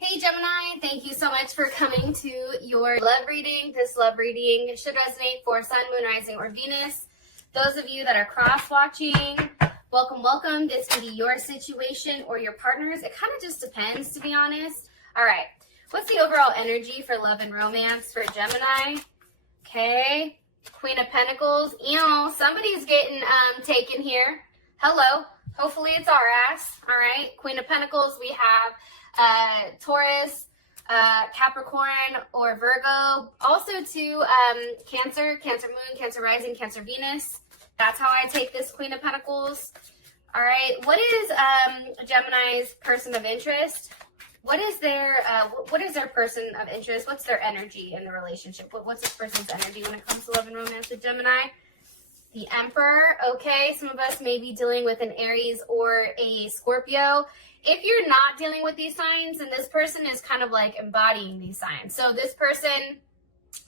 Hey Gemini, thank you so much for coming to your love reading. This love reading should resonate for Sun, Moon, Rising, or Venus. Those of you that are cross-watching, welcome, welcome. This could be your situation or your partner's. It kind of just depends, to be honest. All right, what's the overall energy for love and romance for Gemini? Okay, Queen of Pentacles. Somebody's getting taken here. Hello. Hopefully it's our ass. All right, Queen of Pentacles. We have Taurus, Capricorn, or Virgo. Also to Cancer, Cancer Moon, Cancer Rising, Cancer Venus. That's how I take this Queen of Pentacles. All right, what is Gemini's person of interest? What is their person of interest? What's their energy in the relationship? What's this person's energy when it comes to love and romance with Gemini? The Emperor. Okay, some of us may be dealing with an Aries or a Scorpio. If you're not dealing with these signs, then this person is kind of like embodying these signs. So this person,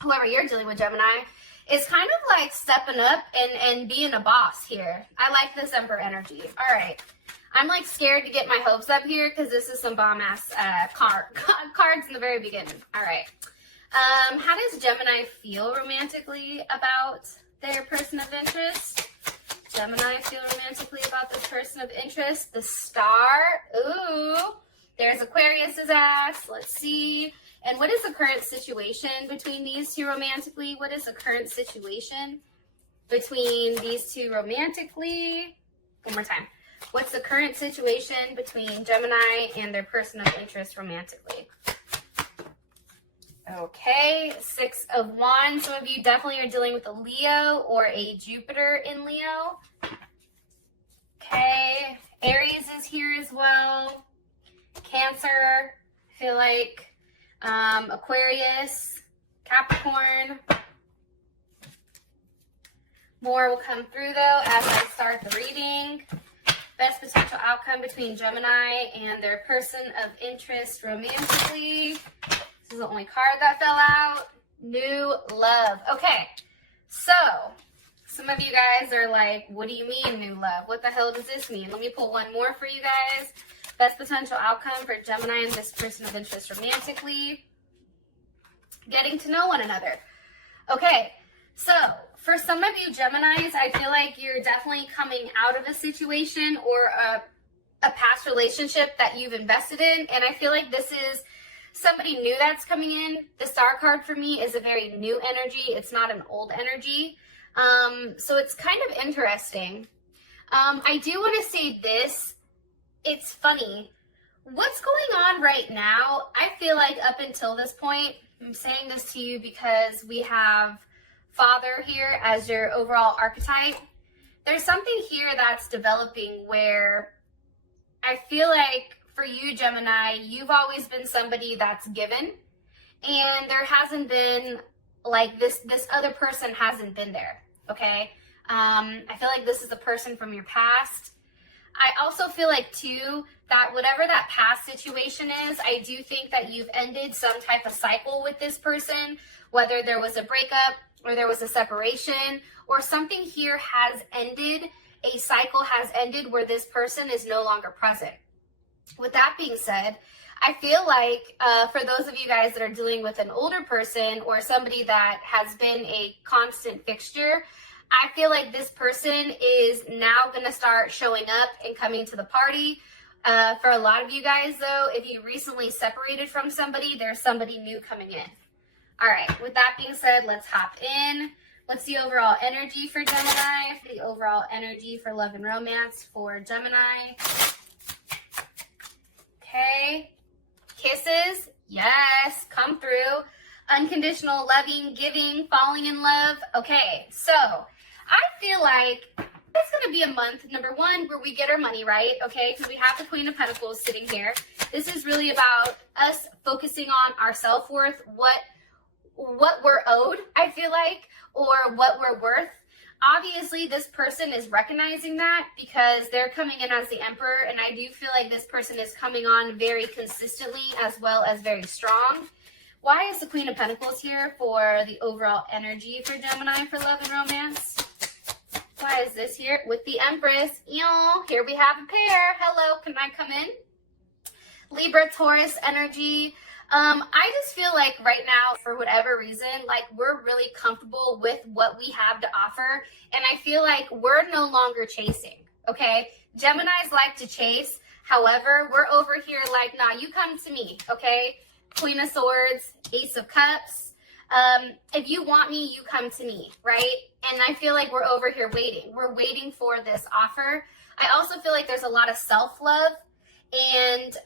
whoever you're dealing with, Gemini, is kind of like stepping up and being a boss here. I like this Emperor energy. All right. I'm like scared to get my hopes up here because this is some bomb-ass cards in the very beginning. All right. How does Gemini feel romantically about their person of interest? Gemini feel romantically about this person of interest. The Star. Ooh, there's Aquarius's ass. Let's see. And what is the current situation between these two romantically? What is the current situation between these two romantically? One more time. What's the current situation between Gemini and their person of interest romantically? Okay, Six of Wands. Some of you definitely are dealing with a Leo or a Jupiter in Leo. Okay, Aries is here as well. Cancer, I feel like Aquarius, Capricorn. More will come through though as I start the reading. Best potential outcome between Gemini and their person of interest romantically. This is the only card that fell out. New love. Okay, so some of you guys are like, what do you mean new love? What the hell does this mean? Let me pull one more for you guys. Best potential outcome for Gemini and this person of interest romantically. Getting to know one another. Okay, so for some of you Geminis, I feel like you're definitely coming out of a situation or a past relationship that you've invested in. And I feel like this is somebody new that's coming in. The Star card for me is a very new energy. It's not an old energy. So it's kind of interesting. I do want to say this. It's funny. What's going on right now, I feel like up until this point, I'm saying this to you because we have Father here as your overall archetype. There's something here that's developing where I feel like for you, Gemini, you've always been somebody that's given, and there hasn't been like this other person hasn't been there. Okay. I feel like this is a person from your past. I also feel like too that whatever that past situation is, I do think that you've ended some type of cycle with this person, whether there was a breakup or there was a separation or something here has ended, a cycle has ended where this person is no longer present. With that being said, I feel like for those of you guys that are dealing with an older person or somebody that has been a constant fixture, I feel like this person is now going to start showing up and coming to the party. For a lot of you guys, though, if you recently separated from somebody, there's somebody new coming in. All right, with that being said, let's hop in. What's the overall energy for Gemini? The overall energy for love and romance for Gemini. Okay, kisses, yes, come through. Unconditional loving, giving, falling in love. Okay, so I feel like it's going to be a month, number one, where we get our money right, okay, because we have the Queen of Pentacles sitting here. This is really about us focusing on our self-worth, what we're owed, I feel like, or what we're worth. Obviously, this person is recognizing that because they're coming in as the Emperor, and I do feel like this person is coming on very consistently as well as very strong. Why is the Queen of Pentacles here for the overall energy for Gemini for love and romance? Why is this here with the Empress? Here we have a pair. Hello, can I come in? Libra, Taurus energy. I just feel like right now, for whatever reason, like we're really comfortable with what we have to offer. And I feel like we're no longer chasing, okay? Geminis like to chase. However, we're over here like, nah, you come to me, okay? Queen of Swords, Ace of Cups. If you want me, you come to me, right? And I feel like we're over here waiting. We're waiting for this offer. I also feel like there's a lot of self-love. And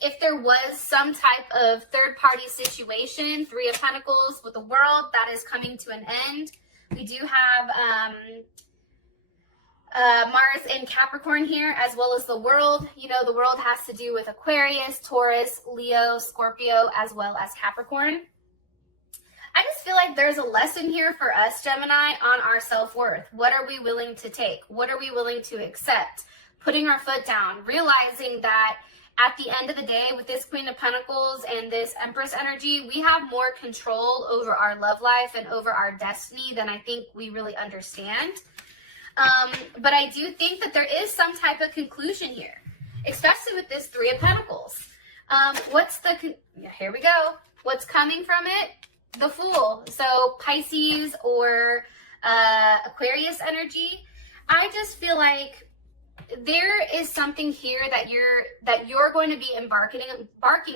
if there was some type of third-party situation, Three of Pentacles with the World, that is coming to an end. We do have Mars in Capricorn here, as well as the World. You know, the World has to do with Aquarius, Taurus, Leo, Scorpio, as well as Capricorn. I just feel like there's a lesson here for us, Gemini, on our self-worth. What are we willing to take? What are we willing to accept? Putting our foot down, realizing that at the end of the day, with this Queen of Pentacles and this Empress energy, we have more control over our love life and over our destiny than I think we really understand. But I do think that there is some type of conclusion here, especially with this Three of Pentacles. Here we go. What's coming from it? The Fool. So Pisces or Aquarius energy. I just feel like there is something here that you're going to be embarking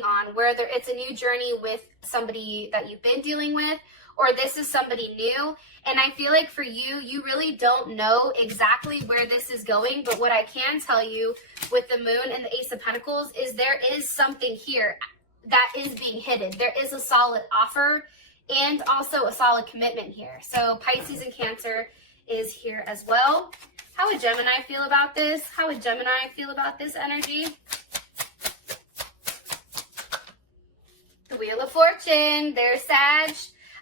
on, whether it's a new journey with somebody that you've been dealing with, or this is somebody new. And I feel like for you, you really don't know exactly where this is going. But what I can tell you with the Moon and the Ace of Pentacles is there is something here that is being hidden. There is a solid offer and also a solid commitment here. So Pisces and Cancer is here as well. How would Gemini feel about this? How would Gemini feel about this energy? The Wheel of Fortune, there's Sag.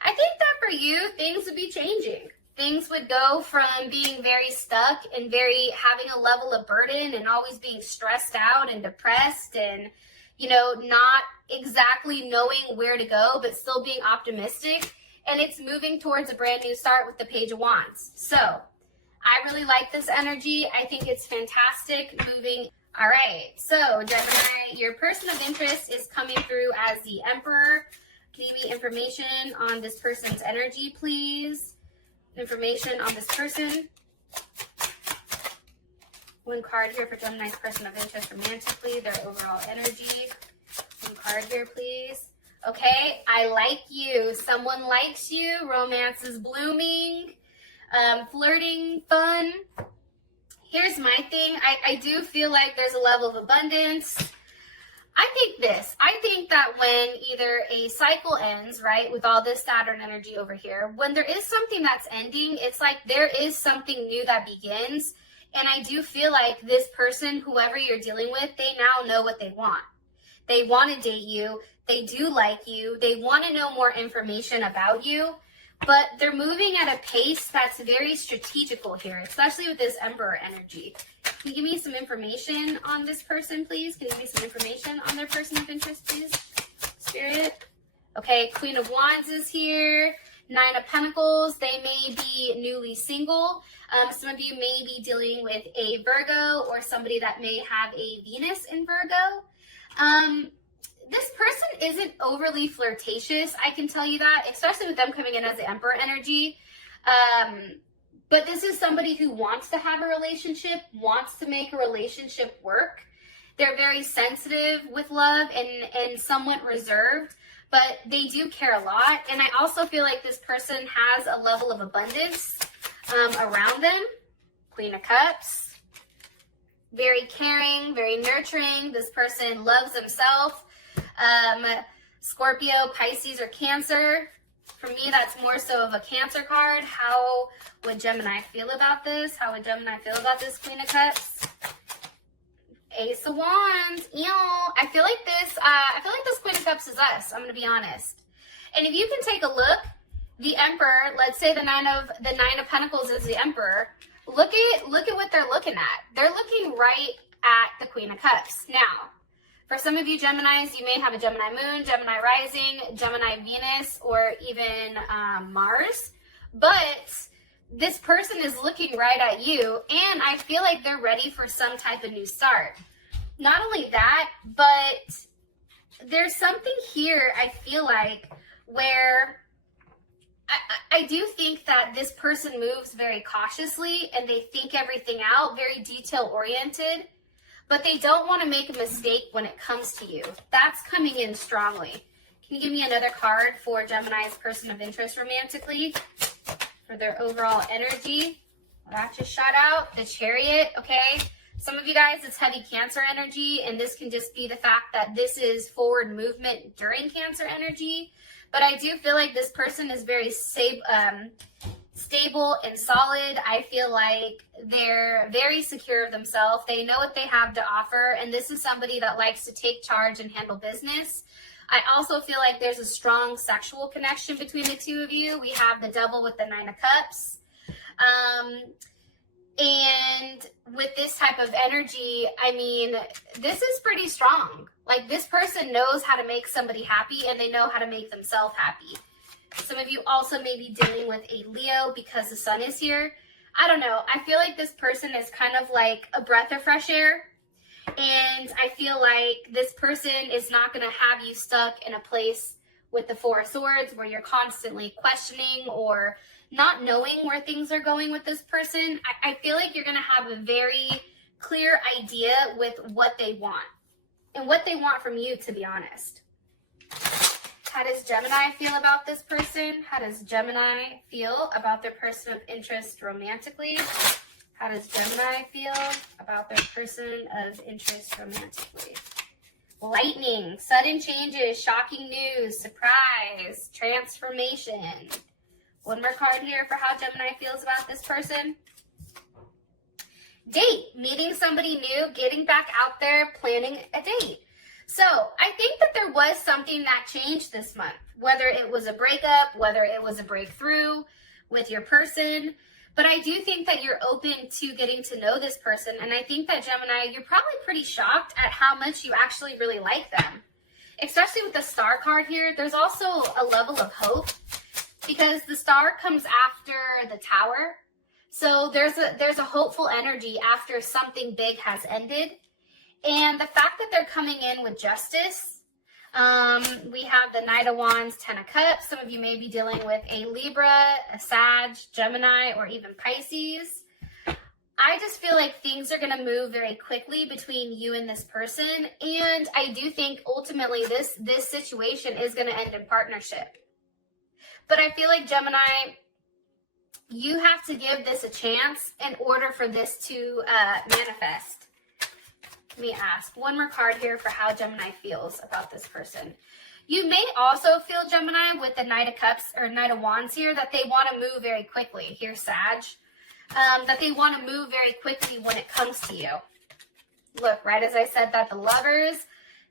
I think that for you, things would be changing. Things would go from being very stuck and having a level of burden and always being stressed out and depressed and, you know, not exactly knowing where to go, but still being optimistic. And it's moving towards a brand new start with the Page of Wands. So I really like this energy. I think it's fantastic moving. All right, so Gemini, your person of interest is coming through as the Emperor. Can you give me information on this person's energy, please? Information on this person. One card here for Gemini's person of interest romantically, their overall energy. One card here, please. Okay, I like you. Someone likes you. Romance is blooming. Flirting, fun. Here's my thing. I do feel like there's a level of abundance. I think that when either a cycle ends, right, with all this Saturn energy over here, when there is something that's ending, it's like there is something new that begins. And I do feel like this person, whoever you're dealing with, they now know what they want. They want to date you. They do like you. They want to know more information about you. But they're moving at a pace that's very strategical here, especially with this Emperor energy. Can you give me some information on this person, please? Can you give me some information on their person of interest, please? Spirit. Okay, Queen of Wands is here. Nine of Pentacles. They may be newly single. Some of you may be dealing with a Virgo or somebody that may have a Venus in Virgo. This person isn't overly flirtatious, I can tell you that, especially with them coming in as the Emperor energy. But this is somebody who wants to have a relationship, wants to make a relationship work. They're very sensitive with love and somewhat reserved, but they do care a lot. And I also feel like this person has a level of abundance around them. Queen of Cups. Very caring, very nurturing. This person loves himself. Scorpio, Pisces, or Cancer. For me, that's more so of a Cancer card. How would Gemini feel about this? How would Gemini feel about this Queen of Cups? Ace of Wands. Ew. I feel like this Queen of Cups is us. I'm gonna be honest. And if you can take a look, the Emperor. Let's say the Nine of Pentacles is the Emperor. Look at what they're looking at. They're looking right at the Queen of Cups. Now, for some of you Geminis, you may have a Gemini Moon, Gemini Rising, Gemini Venus, or even Mars. But this person is looking right at you, and I feel like they're ready for some type of new start. not only that, but there's something here, I feel like, where I do think that this person moves very cautiously and they think everything out, very detail oriented, but they don't want to make a mistake when it comes to you. That's coming in strongly. Can you give me another card for Gemini's person of interest romantically for their overall energy? That just shot out. The Chariot, okay? Some of you guys, it's heavy Cancer energy, and this can just be the fact that this is forward movement during Cancer energy. But I do feel like this person is very stable and solid. I feel like they're very secure of themselves. They know what they have to offer, and this is somebody that likes to take charge and handle business. I also feel like there's a strong sexual connection between the two of you. We have the Devil with the Nine of Cups. And with this type of energy, I mean, this is pretty strong. Like, this person knows how to make somebody happy, and they know how to make themselves happy. Some of you also may be dealing with a Leo because the sun is here. I don't know. I feel like this person is kind of like a breath of fresh air. And I feel like this person is not going to have you stuck in a place with the Four of Swords where you're constantly questioning or not knowing where things are going with this person. I feel like you're going to have a very clear idea with what they want and what they want from you, to be honest. How does Gemini feel about this person? How does Gemini feel about their person of interest romantically? How does Gemini feel about their person of interest romantically? Lightning, sudden changes, shocking news, surprise, transformation. One more card here for how Gemini feels about this person. Date, meeting somebody new, getting back out there, planning a date. So I think that there was something that changed this month, whether it was a breakup, whether it was a breakthrough with your person. But I do think that you're open to getting to know this person. And I think that Gemini, you're probably pretty shocked at how much you actually really like them. Especially with the Star card here, there's also a level of hope because the Star comes after the Tower. So there's a hopeful energy after something big has ended. And the fact that they're coming in with justice, we have the Knight of Wands, Ten of Cups. Some of you may be dealing with a Libra, a Sag, Gemini, or even Pisces. I just feel like things are going to move very quickly between you and this person. And I do think ultimately this situation is going to end in partnership. But I feel like Gemini, you have to give this a chance in order for this to manifest. Let me ask one more card here for how Gemini feels about this person. You may also feel, Gemini, with the Knight of Cups or Knight of Wands here, that they want to move very quickly. Here's Sag. That they want to move very quickly when it comes to you. Look, right as I said that, the Lovers.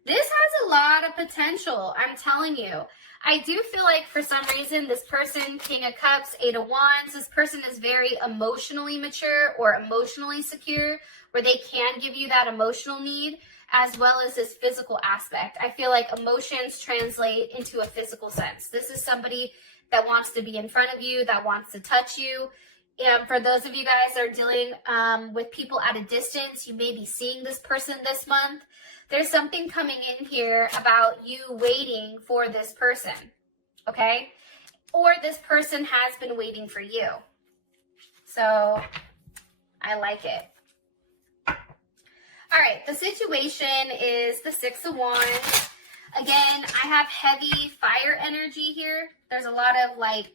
This has a lot of potential, I'm telling you. I do feel like for some reason this person, King of Cups, Eight of Wands, this person is very emotionally mature or emotionally secure, where they can give you that emotional need as well as this physical aspect. I feel like emotions translate into a physical sense. This is somebody that wants to be in front of you, that wants to touch you. And for those of you guys that are dealing with people at a distance, you may be seeing this person this month. There's something coming in here about you waiting for this person, okay? Or this person has been waiting for you. So I like it. All right, the situation is the Six of Wands. Again, I have heavy fire energy here. There's a lot of like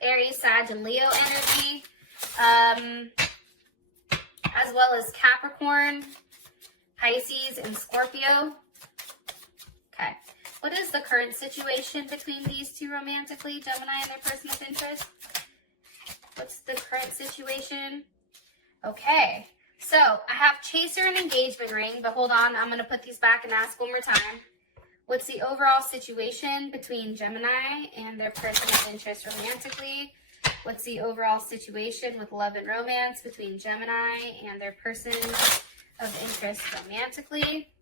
Aries, Sag, and Leo energy, as well as Capricorn, Pisces, and Scorpio. Okay, what is the current situation between these two romantically, Gemini and their person of interest? What's the current situation? Okay. So, I have Chaser and Engagement Ring, but hold on, I'm going to put these back and ask one more time. What's the overall situation between Gemini and their person of interest romantically? What's the overall situation with love and romance between Gemini and their person of interest romantically?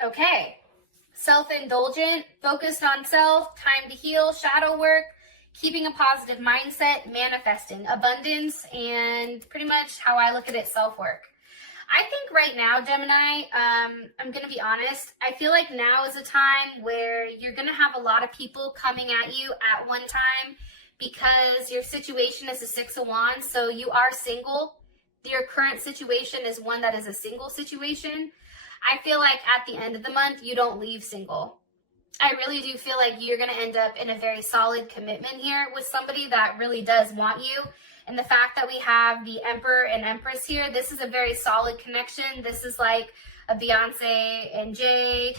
Okay. Self-indulgent, focused on self, time to heal, shadow work, keeping a positive mindset, manifesting abundance, and pretty much how I look at it, self-work. I think right now, Gemini, I'm going to be honest, I feel like now is a time where you're going to have a lot of people coming at you at one time because your situation is a 6 of Wands, so you are single. Your current situation is one that is a single situation. I feel like at the end of the month, you don't leave single. I really do feel like you're going to end up in a very solid commitment here with somebody that really does want you. And the fact that we have the Emperor and Empress here, this is a very solid connection. This is like a Beyonce and Jay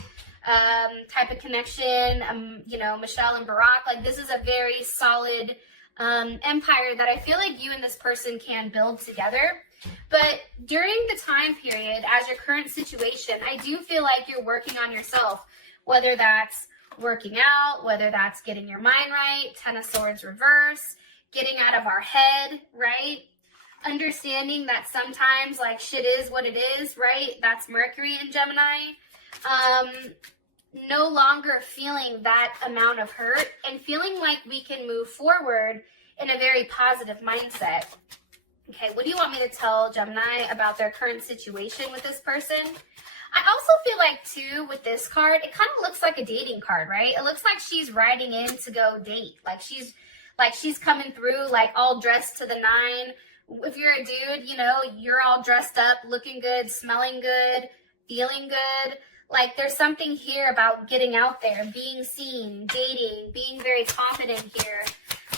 type of connection, you know, Michelle and Barack. Like, this is a very solid empire that I feel like you and this person can build together. But during the time period, as your current situation, I do feel like you're working on yourself, whether that's working out, whether that's getting your mind right, 10 of Swords reverse, getting out of our head, right? Understanding that sometimes like shit is what it is, right? That's Mercury in Gemini. No longer feeling that amount of hurt and feeling like we can move forward in a very positive mindset. Okay, what do you want me to tell Gemini about their current situation with this person? I also feel like, too, with this card, it kind of looks like a dating card, right? It looks like she's riding in to go date. Like she's coming through, like, all dressed to the nine. If you're a dude, you know, you're all dressed up, looking good, smelling good, feeling good. Like, there's something here about getting out there, being seen, dating, being very confident here.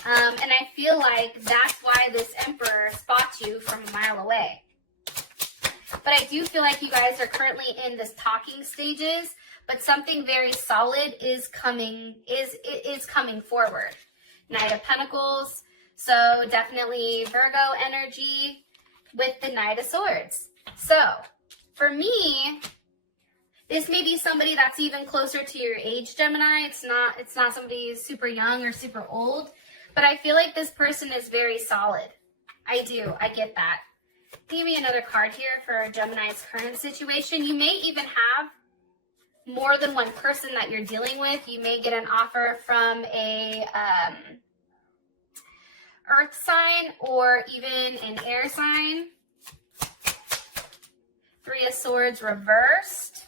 And I feel like that's why this Emperor spots you from a mile away. But I do feel like you guys are currently in this talking stages, but something very solid is coming forward. Knight of Pentacles, so definitely Virgo energy with the Knight of Swords. So for me, this may be somebody that's even closer to your age, Gemini. It's not somebody who's super young or super old, but I feel like this person is very solid. I get that. Give me another card here for Gemini's current situation. You may even have more than one person that you're dealing with. You may get an offer from a earth sign or even an air sign. 3 of Swords reversed.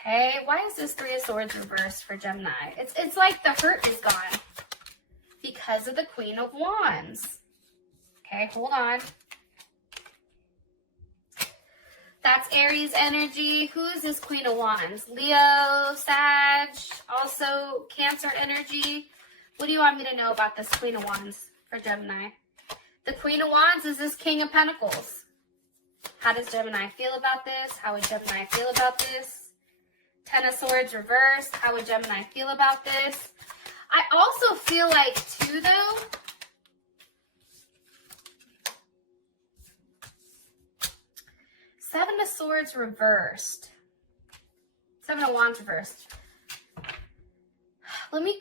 Okay, why is this 3 of Swords reversed for Gemini? It's like the hurt is gone because of the Queen of Wands. Okay, hold on. That's Aries energy. Who is this Queen of Wands? Leo, Sag, also Cancer energy. What do you want me to know about this Queen of Wands for Gemini? The Queen of Wands is this King of Pentacles. How does Gemini feel about this? How would Gemini feel about this? 10 of Swords reversed. How would Gemini feel about this? I also feel like, too, though, Seven of Swords reversed. 7 of Wands reversed. Let me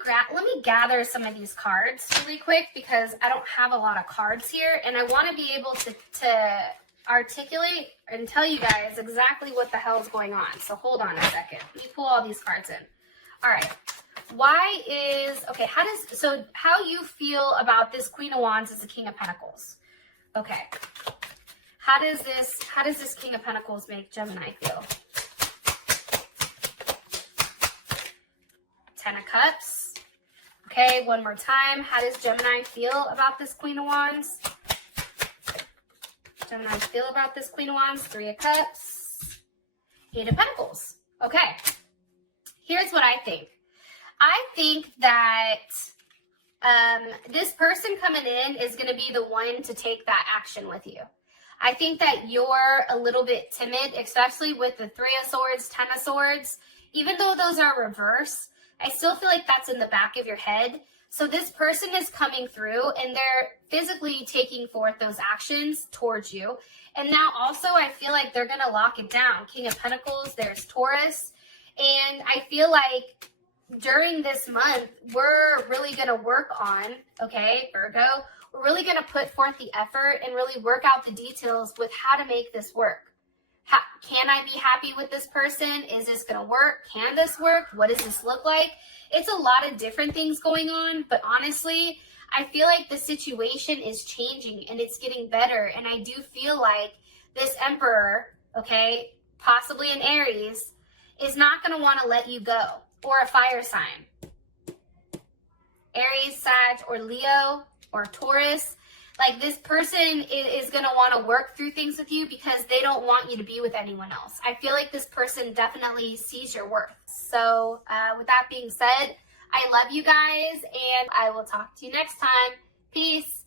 gather some of these cards really quick because I don't have a lot of cards here, and I want to be able to articulate and tell you guys exactly what the hell is going on. So hold on a second. Let me pull all these cards in. All right. How you feel about this Queen of Wands as the King of Pentacles? Okay. How does this King of Pentacles make Gemini feel? 10 of Cups. Okay, one more time. How does Gemini feel about this Queen of Wands? Gemini feel about this Queen of Wands? 3 of Cups. 8 of Pentacles. Okay. Here's what I think. I think that this person coming in is going to be the one to take that action with you. I think that you're a little bit timid, especially with the 3 of Swords, 10 of Swords. Even though those are reverse, I still feel like that's in the back of your head. So this person is coming through and they're physically taking forth those actions towards you. And now also I feel like they're going to lock it down. King of Pentacles, there's Taurus. And I feel like during this month, we're really going to work on, okay, Virgo, we're really going to put forth the effort and really work out the details with how to make this work, Can I be happy with this person? Is this going to work? Can this work? What does this look like? It's a lot of different things going on, but honestly, I feel like the situation is changing and it's getting better. And I do feel like this emperor, okay, possibly an Aries, is not going to want to let you go, or a fire sign. Aries, Sag, or Leo, or Taurus. Like, this person is going to want to work through things with you because they don't want you to be with anyone else. I feel like this person definitely sees your worth. So with that being said, I love you guys, and I will talk to you next time. Peace.